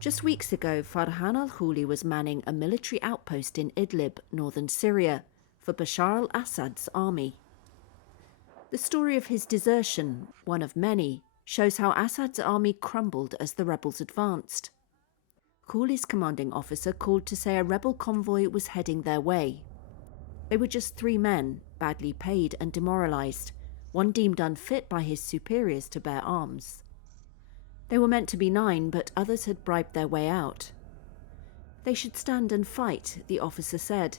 Just weeks ago, Farhan al-Khouli was manning a military outpost in Idlib, northern Syria, for Bashar al-Assad's army. The story of his desertion, one of many, shows how Assad's army crumbled as the rebels advanced. Khouli's commanding officer called to say a rebel convoy was heading their way. They were just 3 men, badly paid and demoralized, one deemed unfit by his superiors to bear arms. They were meant to be 9, but others had bribed their way out. They should stand and fight, the officer said.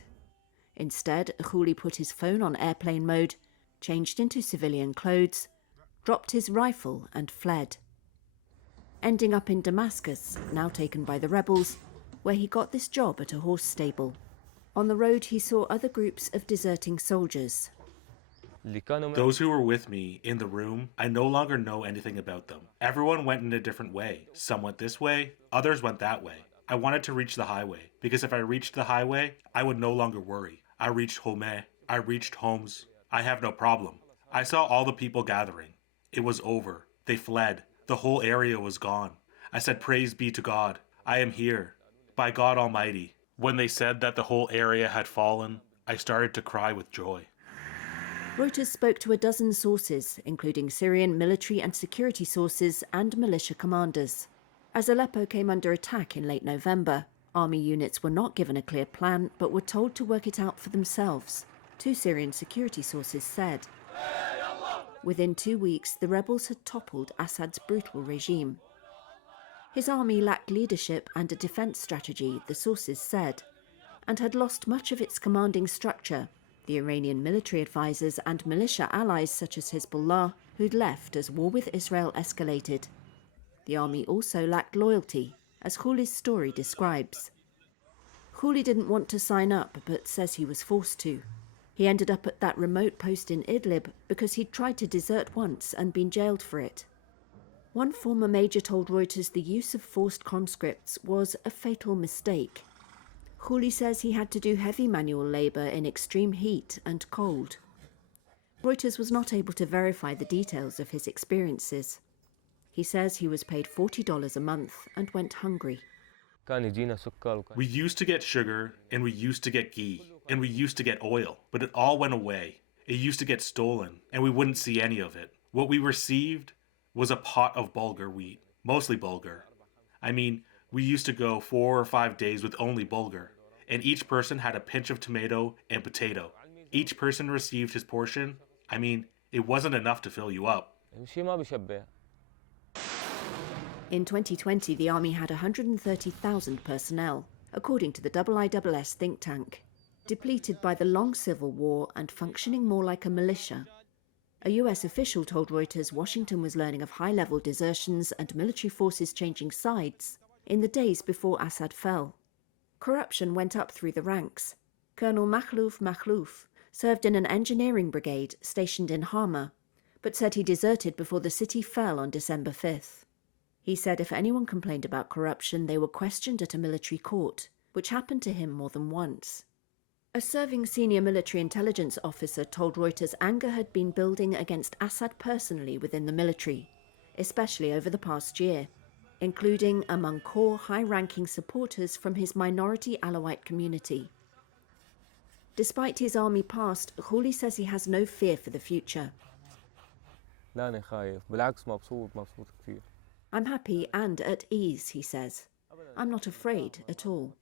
Instead, Khouli put his phone on airplane mode, changed into civilian clothes, dropped his rifle and fled. Ending up in Damascus, now taken by the rebels, where he got this job at a horse stable. On the road, he saw other groups of deserting soldiers. Those who were with me in the room, I no longer know anything about them. Everyone went in a different way. Some went this way, others went that way. I wanted to reach the highway, because if I reached the highway, I would no longer worry. I reached Home, I reached Homs. I have no problem. I saw all the people gathering. It was over. They fled. The whole area was gone. I said, praise be to God. I am here. By God Almighty. When they said that the whole area had fallen, I started to cry with joy. Reuters spoke to a dozen sources, including Syrian military and security sources and militia commanders. As Aleppo came under attack in late November, army units were not given a clear plan, but were told to work it out for themselves, 2 Syrian security sources said. Within 2 weeks, the rebels had toppled Assad's brutal regime. His army lacked leadership and a defence strategy, the sources said, and had lost much of its commanding structure, the Iranian military advisors and militia allies such as Hezbollah, who'd left as war with Israel escalated. The army also lacked loyalty, as Khouli's story describes. Khouli didn't want to sign up, but says he was forced to. He ended up at that remote post in Idlib because he'd tried to desert once and been jailed for it. One former major told Reuters the use of forced conscripts was a fatal mistake. Khouli says he had to do heavy manual labour in extreme heat and cold. Reuters was not able to verify the details of his experiences. He says he was paid $40 a month and went hungry. We used to get sugar, and we used to get ghee, and we used to get oil, but it all went away. It used to get stolen, and we wouldn't see any of it. What we received was a pot of bulgur wheat, mostly bulgur. I mean, we used to go 4 or 5 days with only bulgur, and each person had a pinch of tomato and potato. Each person received his portion. I mean, it wasn't enough to fill you up. In 2020, the army had 130,000 personnel, according to the IISS think tank, depleted by the long civil war and functioning more like a militia. A US official told Reuters Washington was learning of high-level desertions and military forces changing sides in the days before Assad fell. Corruption went up through the ranks. Colonel Makhlouf served in an engineering brigade stationed in Hama, but said he deserted before the city fell on December 5th. He said if anyone complained about corruption, they were questioned at a military court, which happened to him more than once. A serving senior military intelligence officer told Reuters anger had been building against Assad personally within the military, especially over the past year, including among core high-ranking supporters from his minority Alawite community. Despite his army past, Khouli says he has no fear for the future. I'm happy and at ease, he says. I'm not afraid at all.